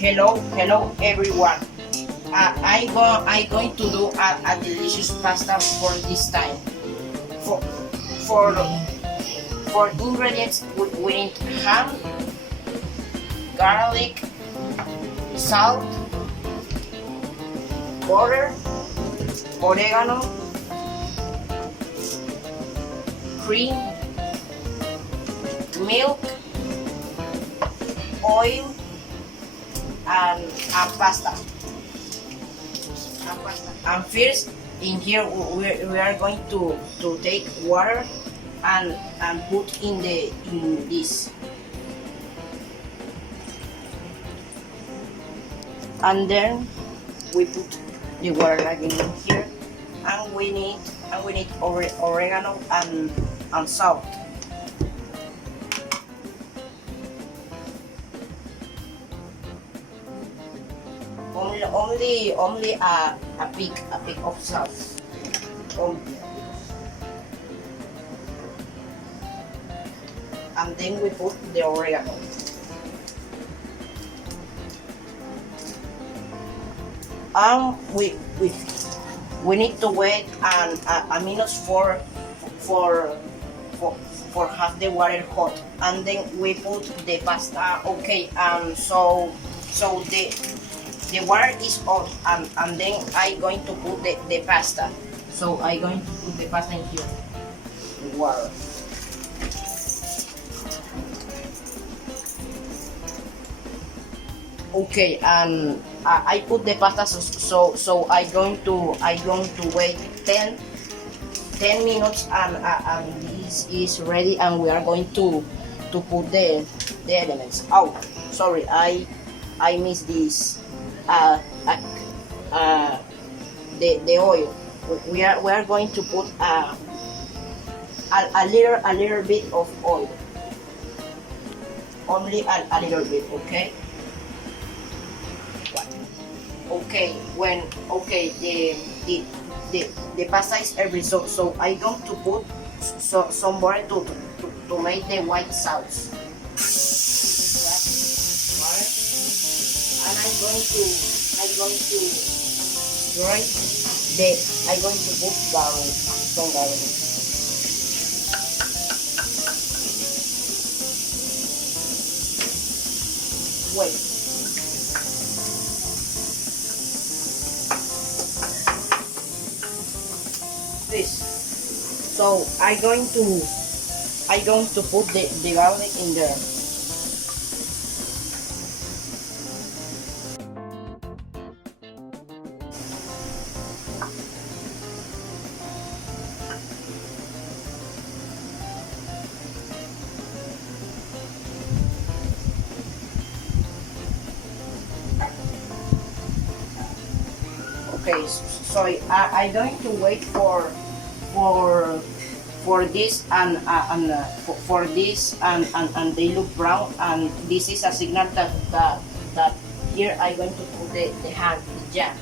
Hello everyone. I going to do a delicious pasta for this time. For for for ingredients we need ham, garlic, salt, butter, oregano, cream, milk, oil, and pasta. And first, in here we are going to take water and put in this, and then we put the water again in here, and we need oregano and salt. Only a peak of salt. Only. And then we put the oregano. And we need to wait a minute for have the water hot, and then we put the pasta. Okay, so the water is hot, and then I going to put the pasta. So I going to put the pasta in here. The water. Okay, and I put the pasta, so I going to wait 10 minutes, and this is ready, and we are going to put the elements. Oh, sorry, I missed this. The oil. We are going to put a little bit of oil. Only a little bit, okay? Okay, the pasta is every, so I going to put some butter to make the white sauce. And I'm going to put some garlic. Wait. This. So I going to put the garlic in there. Okay, so I going to wait for this and for this and they look brown, and this is a signal that here I going to put the jam.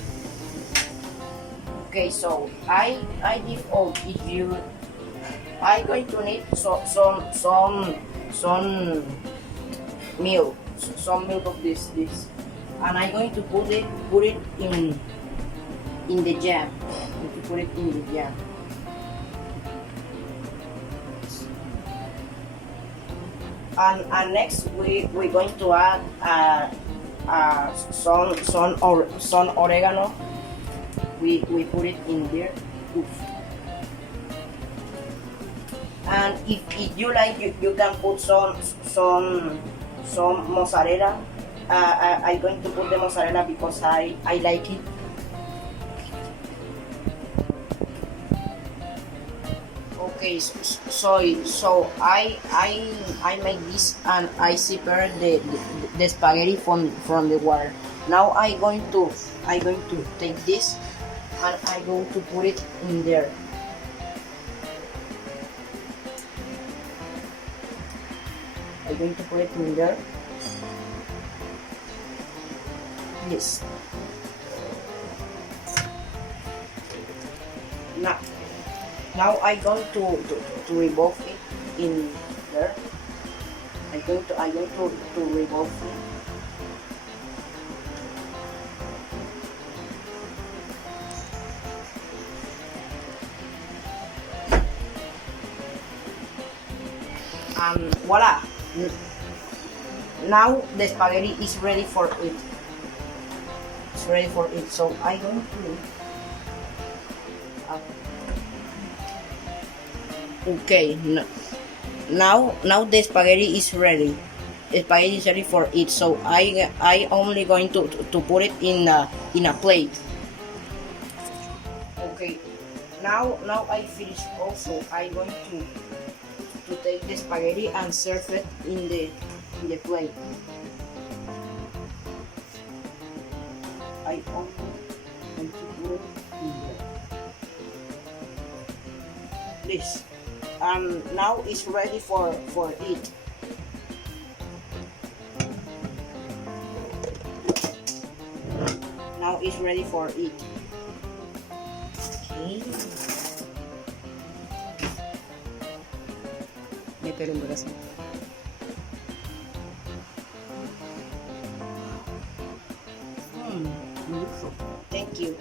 Okay, so I give all. If you I going to need some milk of this, and I'm going to put it in the jam. To put it in the jam. And next we're going to add some oregano. We put it in there. Oof. And if you like, you can put some mozzarella. I'm going to put the mozzarella because I like it. Okay, so I make this, and I separate the spaghetti from the water. Now I'm going to take this, and I'm going to put it in there. I'm going to put it in there. Yes. Now I'm going to revolve it in there. I'm going to revolve it. and voila. Now the spaghetti is ready for it. It's ready for it. So I'm going to. Okay. Now the spaghetti is ready. The spaghetti is ready for it. So I only going to put it in a plate. Okay. Now I finished. Also, I'm going to take the spaghetti and serve it in the plate. I only want to put it in this. And now it's ready for it. Now it's ready for it. Okay. Meter un brazo. Beautiful. Thank you.